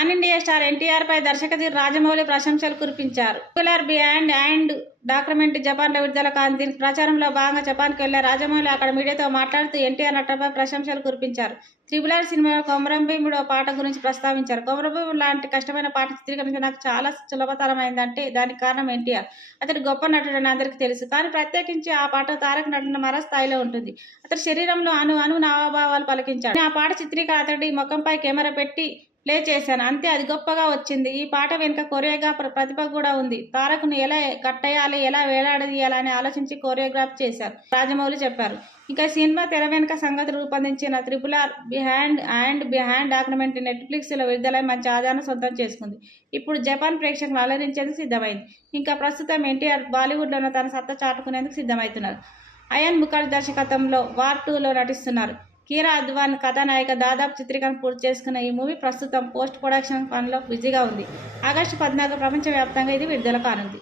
Pan India star NTR పై దర్శకధీరు రాజమౌళి ప్రశంసలు కురిపించారు. Triple beyond and documentary జపాన్లో విడుదల కాని దీనికి ప్రచారంలో భాగంగా జపాన్కి వెళ్లారు రాజమౌళి. అక్కడ మీడియాతో మాట్లాడుతూ ఎన్టీఆర్ నటనపై ప్రశంసలు కురిపించారు. RRR సినిమాలో కొమరం భీముడు పాట గురించి ప్రస్తావించారు. కొమరం భీముడు లాంటి కష్టమైన పాట చిత్రీకరించడం నాకు చాలా సులభతరమైందంటే దానికి కారణం ఎన్టీఆర్. అతడు గొప్ప నటుడని అందరికీ తెలుసు. కానీ ప్రత్యేకించి ఆ పాట తారక నటన మరో స్థాయిలో ఉంటుంది. అతడి శరీరంలో అణు హావభావాలు పలికించాడు. ఆ పాట చిత్రీకరణ అతడి ముఖంపై కెమెరా పెట్టి ప్లే చేశాను. అంతే, అది గొప్పగా వచ్చింది. ఈ పాట వెనుక కొరియోగ్రాఫర్ ప్రతిభ కూడా ఉంది. తారకును ఎలా కట్టేయాలి, ఎలా వేలాడదీయాలని ఆలోచించి కొరియోగ్రాఫ్ చేశారు రాజమౌళి చెప్పారు. ఇంకా సినిమా తెర వెనుక సంగతి రూపొందించిన RRR బిహైండ్ డాక్యుమెంటరీ నెట్ఫ్లిక్స్లో విడుదలై మంచి ఆదరణ సొంతం చేసుకుంది. ఇప్పుడు జపాన్ ప్రేక్షకులను అలరించేందుకు సిద్ధమైంది. ఇంకా ప్రస్తుతం ఎన్టీఆర్ బాలీవుడ్లోనూ తన సత్తా చాటుకునేందుకు సిద్ధమవుతున్నారు. అయాన్ ముఖర్జీ దర్శకత్వంలో వార్ 2లో నటిస్తున్నారు. కియారా అద్వానీ కథానాయిక. దాదాపు చిత్రీకరణ పూర్తి చేసుకున్న ఈ మూవీ ప్రస్తుతం పోస్ట్ ప్రొడక్షన్ పనిలో బిజీగా ఉంది. ఆగస్టు 14 ప్రపంచవ్యాప్తంగా ఇది విడుదల కానుంది.